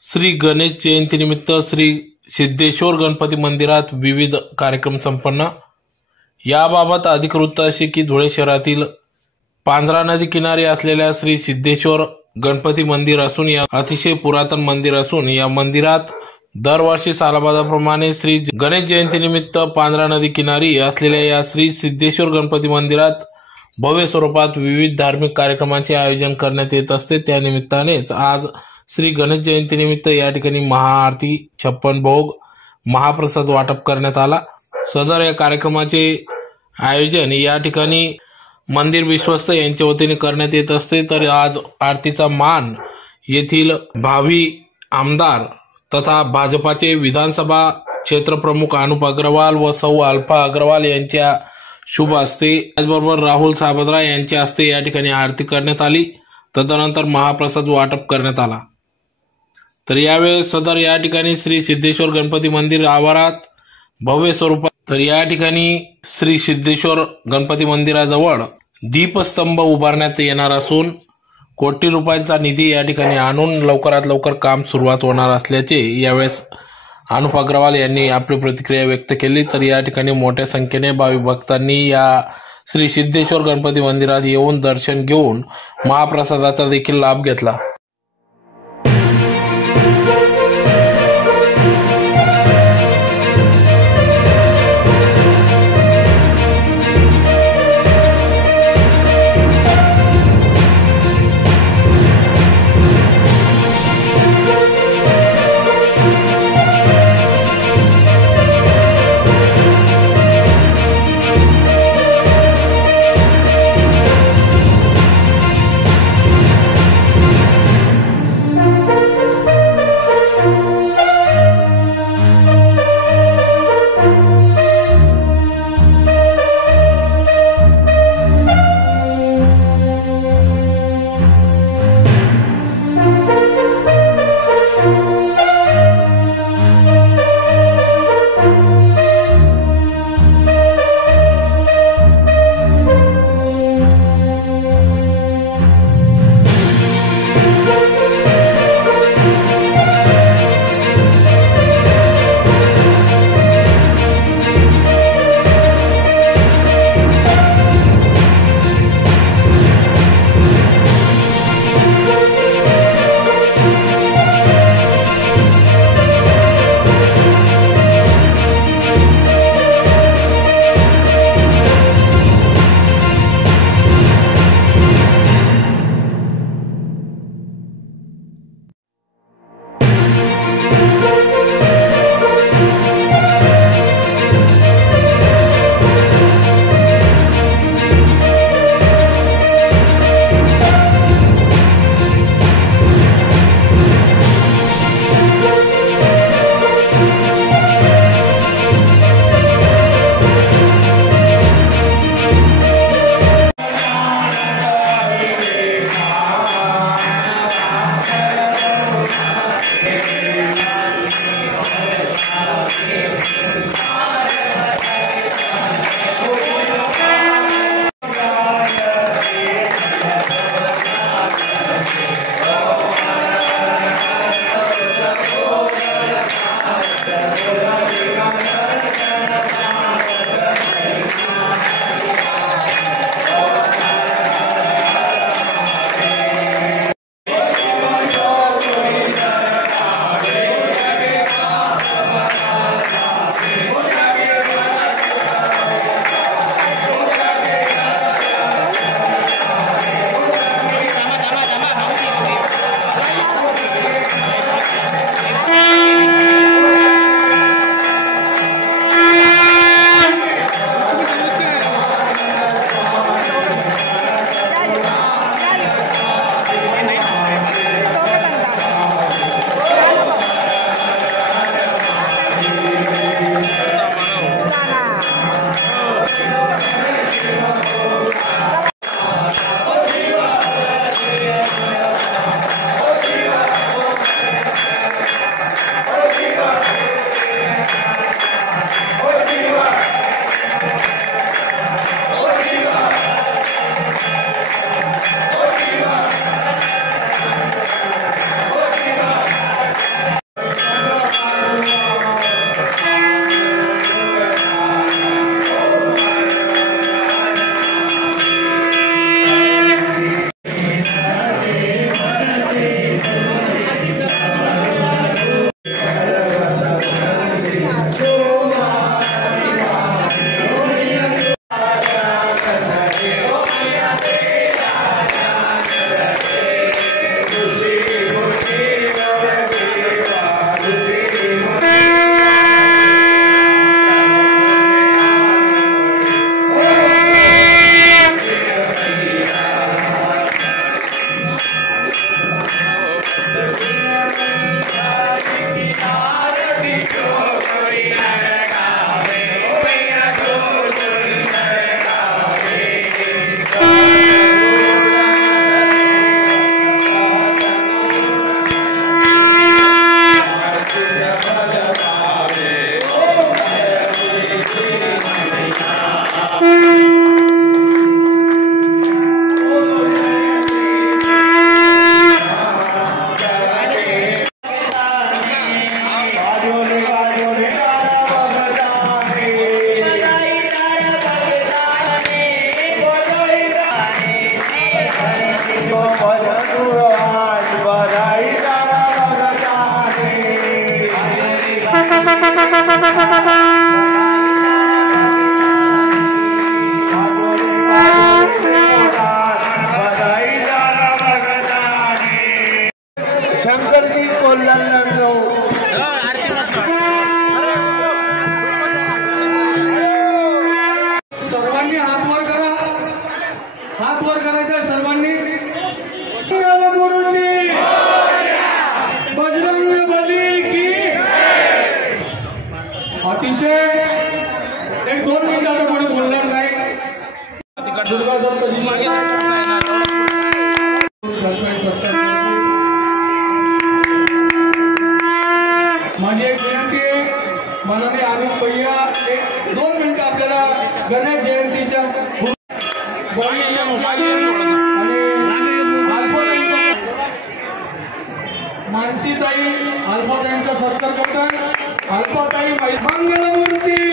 श्री गणेश जयंतीनिमित्त श्री सिद्धेश्वर गणपती मंदिरात विविध कार्यक्रम संपन्न. याबाबत अधिक वृत्त असे की धुळे शहरातील पांझरा नदी किनारी असलेल्या श्री सिद्धेश्वर गणपती मंदिर असून या अतिशय पुरातन मंदिर असून या मंदिरात दरवर्षी सालाबादाप्रमाणे श्री गणेश जयंतीनिमित्त पांझरा नदी किनारी असलेल्या या श्री सिद्धेश्वर गणपती मंदिरात भव्य स्वरूपात विविध धार्मिक कार्यक्रमांचे आयोजन करण्यात येत असते. त्या निमित्तानेच आज श्री गणेश जयंतीनिमित्त या ठिकाणी महाआरती छप्पन भोग महाप्रसाद वाटप करण्यात आला. सदर या कार्यक्रमाचे आयोजन या ठिकाणी मंदिर विश्वस्त यांच्या वतीने करण्यात येत असते. तर आज आरतीचा मान येथील भावी आमदार तथा भाजपाचे विधानसभा क्षेत्रप्रमुख अनुप अग्रवाल व सौ अल्फा अग्रवाल यांच्या शुभ हस्ते त्याचबरोबर राहुल साबद्रा यांच्या हस्ते या ठिकाणी आरती करण्यात आली. तदनंतर महाप्रसाद वाटप करण्यात आला. तर यावेळेस सदर या ठिकाणी श्री सिद्धेश्वर गणपती मंदिर आवारात भव्य स्वरूपात तर या ठिकाणी श्री सिद्धेश्वर गणपती मंदिराजवळ दीपस्तंभ उभारण्यात येणार असून कोटी रुपयांचा निधी या ठिकाणी आणून लवकरात लवकर काम सुरुवात होणार असल्याचे यावेळेस अनुप अग्रवाल यांनी आपली प्रतिक्रिया व्यक्त केली. तर या ठिकाणी मोठ्या संख्येने भावी भक्तांनी या श्री सिद्धेश्वर गणपती मंदिरात येऊन दर्शन घेऊन महाप्रसादाचा देखील लाभ घेतला. माझी एक विनंती आहे. आम्ही एक दोन मिनिटं आपल्याला गणेश जयंतीच्या मानसीताई अल्पताईंचा सत्कार करतात. अल्पताई बाई-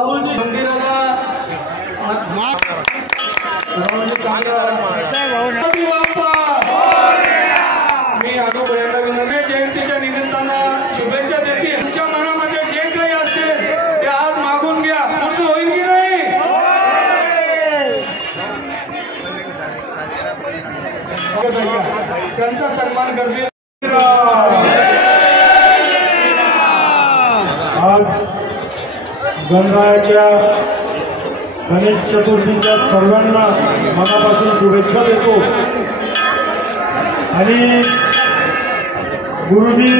राहुलजी मंदिराला राहुलजी चांगला मी अनुभव यांना विनंती जयंतीच्या निमित्तानं शुभेच्छा देतील तुमच्या मनामध्ये जे काही असेल ते आज मागून घ्या पूर्ण होईल की नाही त्यांचा सन्मान करतील आज गणरायाच्या गणेश चतुर्थीच्या सर्वांना मनापासून शुभेच्छा देतो. आणि गुरुजी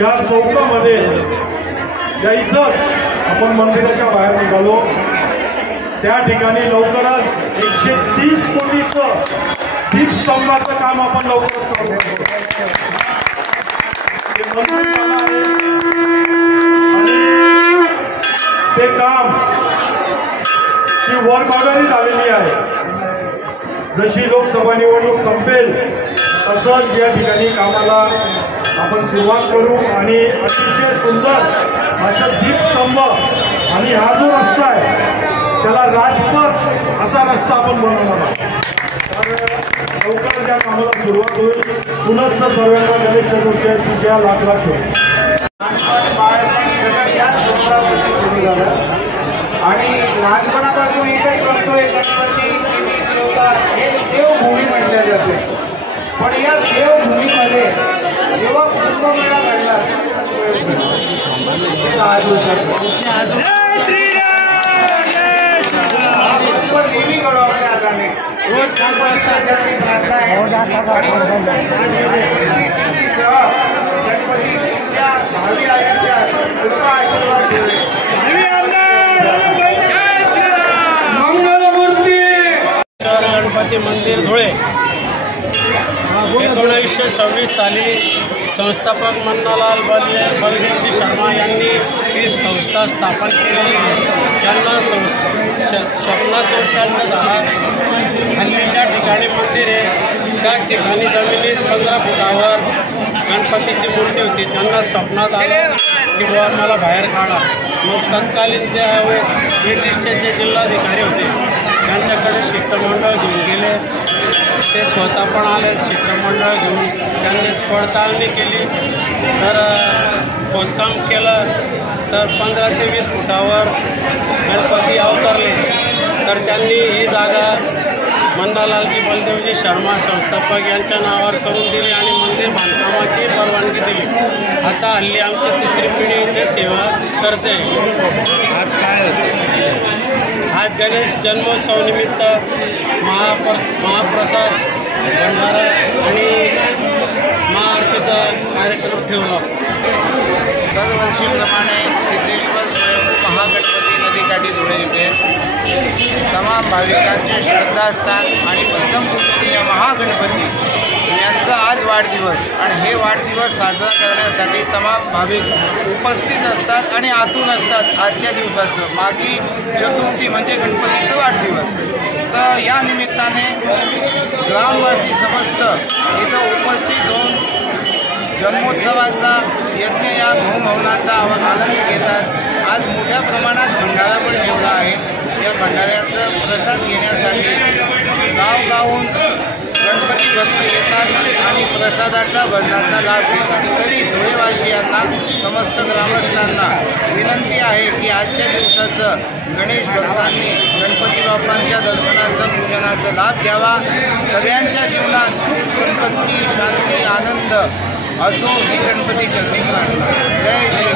या चौकामध्ये या इथंच आपण मंदिराच्या बाहेर निघालो. त्या ठिकाणी लवकरच एकशे तीस कोटीचं दीपस्तंभाचं काम आपण लवकरच चालू करतो ते मंजूर झालं आहे आणि ते काम ची आलेली आहे. जशी लोकसभा निवडणूक संपेल तसंच या ठिकाणी कामाला आपण सुरुवात करू. आणि अतिशय सुंदर अशा दीपस्तंभ आणि हा जो रस्ता आहे त्याला राजपथ असा रस्ता आपण बनवणार आहोत. लवकर त्या कामाला सुरुवात होईल. पुनश्च सर्वांना गणेश चतुर्थीच्या लाख लाख शुभेच्छा आणि लहानपणापासून एकच बघतोय गणपती देवी देवता हे देवभूमी म्हटल्या जाते. पण या देवभूमीमध्ये जेव्हा कुंभमेळा घडला तेवढाच वेळेस घडला. ते दहा दिवसाचं. हा देवी घडवल्या आहे आणि गणपती तुमच्या भावी आयुष्यात कृपा गणपती मंदिर धुळे. एकोणीसशे सव्वीस साली संस्थापक मन्नालाल बलदेव बलदेवजी शर्मा यांनी ही संस्था स्थापन आहे त्यांना संस्था स्वप्नात दृष्टांत झाला. हल्ली त्या ठिकाणी मंदिर आहे. त्या ठिकाणी जमिनीत पंधरा फुटावर गणपतीची मूर्ती होती. त्यांना स्वप्नात आलं की बुवा मला बाहेर काढा. मग तत्कालीन त्या ब्रिटिशचे जे जिल्हाधिकारी होते त्यांच्याकडे शिष्टमंडळ घेऊन गेले. ते स्वतः पण आले शिष्टमंडळ घेऊन त्यांनी पडताळणी केली. तर खोदकाम केलं तर पंधरा ते वीस फुटावर गणपती अवतरले. तर त्यांनी ही जागा मंदालालजी बलदेवजी शर्मा संस्थापक यांच्या नावावर करून दिली आणि मंदिर बांधकामाची परवानगी दिली. आता हल्ली आमची तिसरी पिढी इथे सेवा करते. आज काय आज गणेश जन्मोत्सव महाप्र महाप्रसाद भंडारा आणि महाआरतीचा कार्यक्रम ठेवला. दरवर्षीप्रमाणे सिद्धेश्वर स्वयंभू महागणपती नदीकाठी धुळे येते तमाम भाविकांचे श्रद्धास्थान आणि प्रथम पूजनीय महागणपती यांचा आज वाढदिवस. आणि हे वाढदिवस साजरा करण्यासाठी तमाम भाविक उपस्थित असतात आणि आतून असतात आजच्या दिवसाचं. मागी चतुर्थी म्हणजे गणपतीचं वाढदिवस. तर या निमित्ताने ग्रामवासी समस्त इथं उपस्थित होऊन जन्मोत्सवाचा यज्ञ या भवनाचा आनंद घेतात. आज मोठ्या प्रमाणात भंडारा पण ठेवला आहे. या भंडाऱ्याचं प्रसाद घेण्यासाठी गावगावून गणपती भक्त येतात आणि प्रसादाचा भजनाचा लाभ घेतात. तरी धुळेवासियांना समस्त ग्रामस्थांना विनंती आहे की आजच्या दिवसाचं गणेश भक्तांनी गणपती बाप्पांच्या दर्शनाचं पूजनाचा लाभ घ्यावा. सगळ्यांच्या जीवनात सुख संपत्ती शांती आनंद असो ही गणपती चरणी प्रार्थना. जय श्री